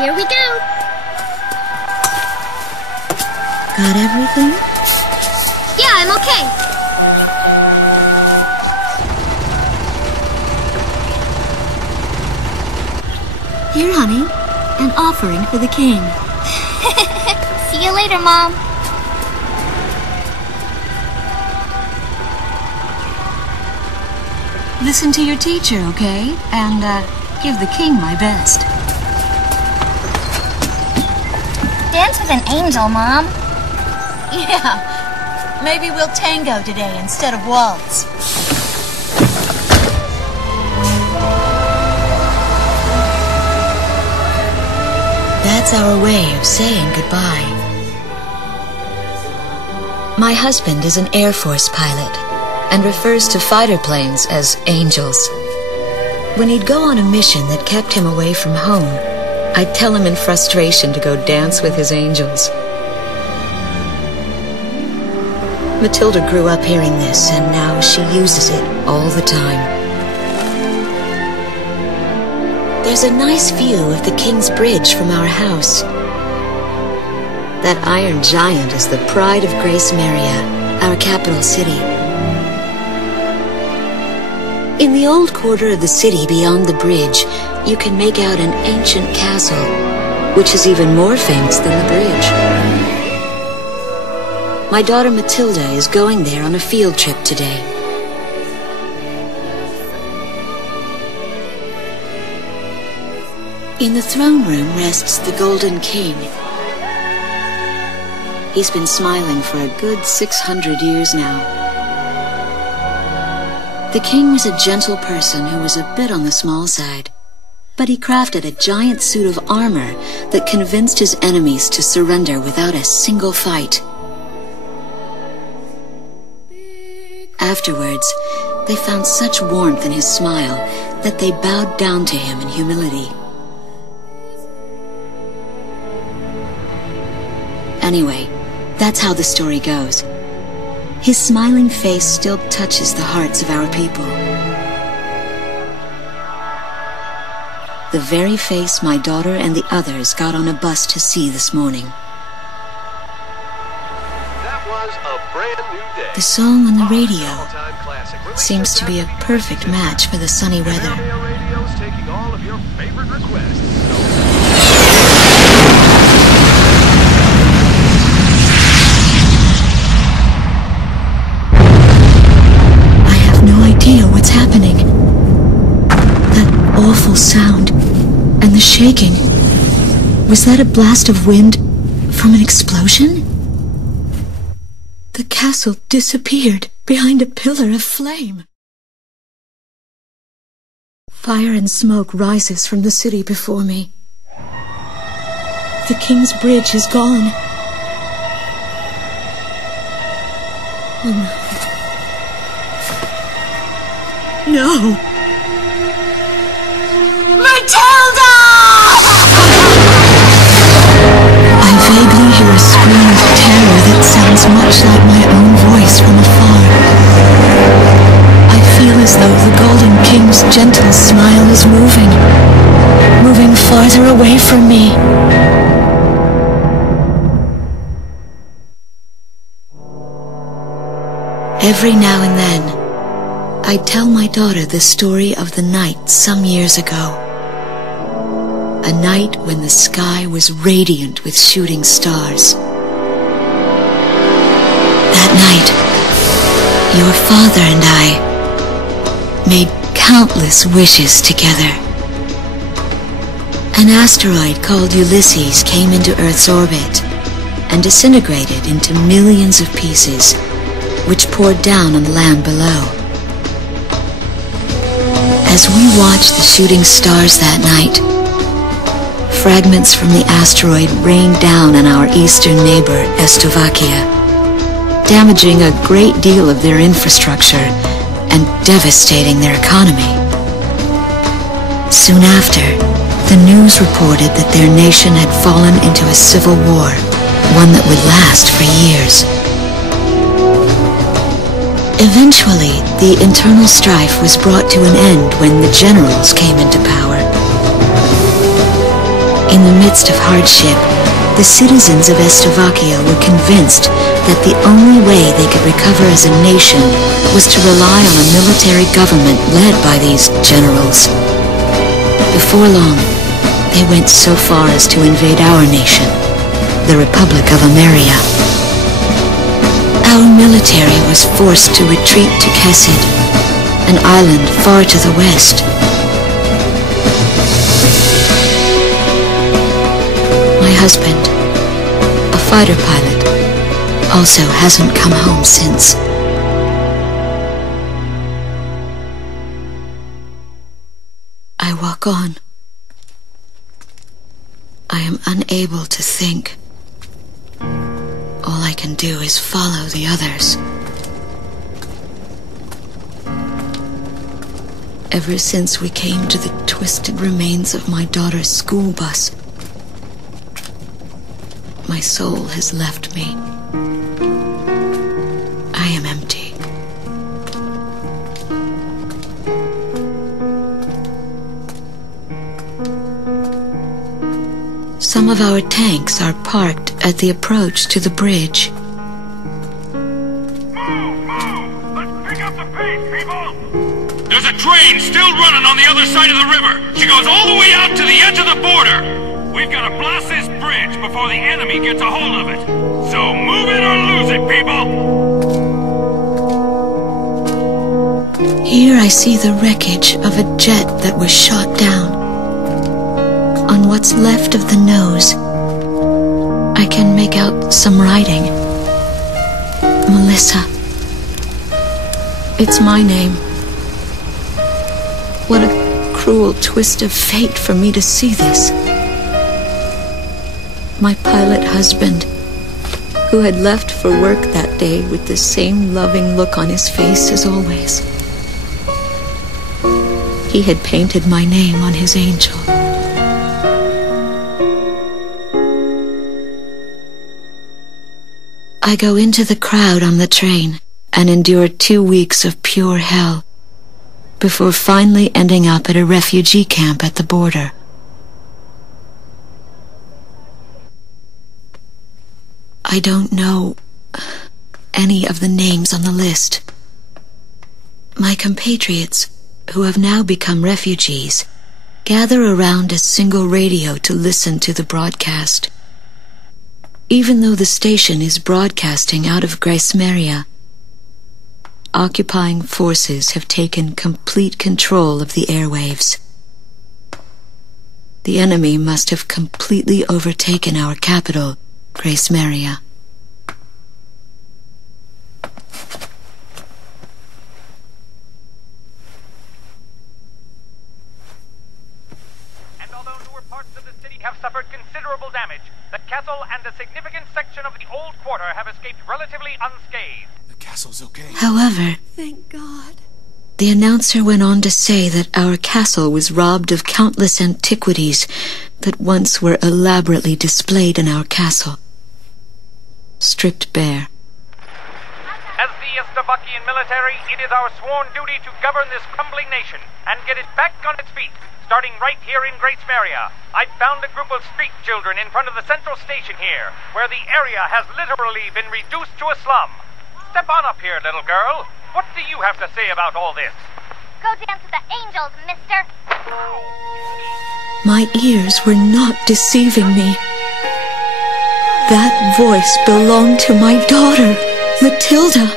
Here we go. Got everything? Yeah, I'm okay. Here, honey. An offering for the king. See you later, Mom. Listen to your teacher, okay? And, give the king my best. Dance with an angel, Mom. Yeah. Maybe we'll tango today instead of waltz. That's our way of saying goodbye. My husband is an Air Force pilot and refers to fighter planes as angels. When he'd go on a mission that kept him away from home, I'd tell him in frustration to go dance with his angels. Matilda grew up hearing this, and now she uses it all the time. There's a nice view of the King's Bridge from our house. That iron giant is the pride of Grace Maria, our capital city. In the old quarter of the city beyond the bridge, you can make out an ancient castle, which is even more famous than the bridge. My daughter Matilda is going there on a field trip today. In the throne room rests the Golden King. He's been smiling for a good 600 years now. The king was a gentle person who was a bit on the small side, but he crafted a giant suit of armor that convinced his enemies to surrender without a single fight. Afterwards, they found such warmth in his smile that they bowed down to him in humility. Anyway, that's how the story goes. His smiling face still touches the hearts of our people. The very face my daughter and the others got on a bus to see this morning. That was a brand new day. The song on the radio seems to be a perfect match for the sunny weather. Radio's taking all of your favorite requests. What's happening? That awful sound and the shaking. Was that a blast of wind from an explosion? The castle disappeared behind a pillar of flame. Fire and smoke rises from the city before me. The King's Bridge is gone. Oh no. No! Matilda! I vaguely hear a scream of terror that sounds much like my own voice from afar. I feel as though the Golden King's gentle smile is moving farther away from me. Every now and then, I tell my daughter the story of the night some years ago. A night when the sky was radiant with shooting stars. That night, your father and I made countless wishes together. An asteroid called Ulysses came into Earth's orbit and disintegrated into millions of pieces, which poured down on the land below. As we watched the shooting stars that night, fragments from the asteroid rained down on our eastern neighbor, Slovakia, damaging a great deal of their infrastructure and devastating their economy. Soon after, the news reported that their nation had fallen into a civil war, one that would last for years. Eventually, the internal strife was brought to an end when the generals came into power. In the midst of hardship, the citizens of Estovakia were convinced that the only way they could recover as a nation was to rely on a military government led by these generals. Before long, they went so far as to invade our nation, the Republic of Ameria. Our military was forced to retreat to Kesid, an island far to the west. My husband, a fighter pilot, also hasn't come home since. I walk on. I am unable to think. All I can do is follow the others. Ever since we came to the twisted remains of my daughter's school bus, my soul has left me. I am empty. Some of our tanks are parked at the approach to the bridge. Move! Let's pick up the pace, people! There's a train still running on the other side of the river. She goes all the way out to the edge of the border. We've got to blast this bridge before the enemy gets a hold of it. So move it or lose it, people! Here I see the wreckage of a jet that was shot down. On what's left of the nose, I can make out some writing. Melissa. It's my name. What a cruel twist of fate for me to see this. My pilot husband, who had left for work that day with the same loving look on his face as always. He had painted my name on his angel. I go into the crowd on the train and endure 2 weeks of pure hell before finally ending up at a refugee camp at the border. I don't know any of the names on the list. My compatriots, who have now become refugees, gather around a single radio to listen to the broadcast. Even though the station is broadcasting out of Gracemeria, occupying forces have taken complete control of the airwaves. The enemy must have completely overtaken our capital, Gracemeria. And although newer parts of the city have suffered considerable damage, the castle and a significant section of the old quarter have escaped relatively unscathed. The castle's okay. However, Thank God. the announcer went on to say that our castle was robbed of countless antiquities that once were elaborately displayed in our castle. Stripped bare. As the Estovakian military, it is our sworn duty to govern this crumbling nation and get it back on its feet, starting right here in Gracemeria. I found a group of street children in front of the central station here, where the area has literally been reduced to a slum. Step on up here, little girl. What do you have to say about all this? Go dance with the angels, mister. My ears were not deceiving me. That voice belonged to my daughter, Matilda.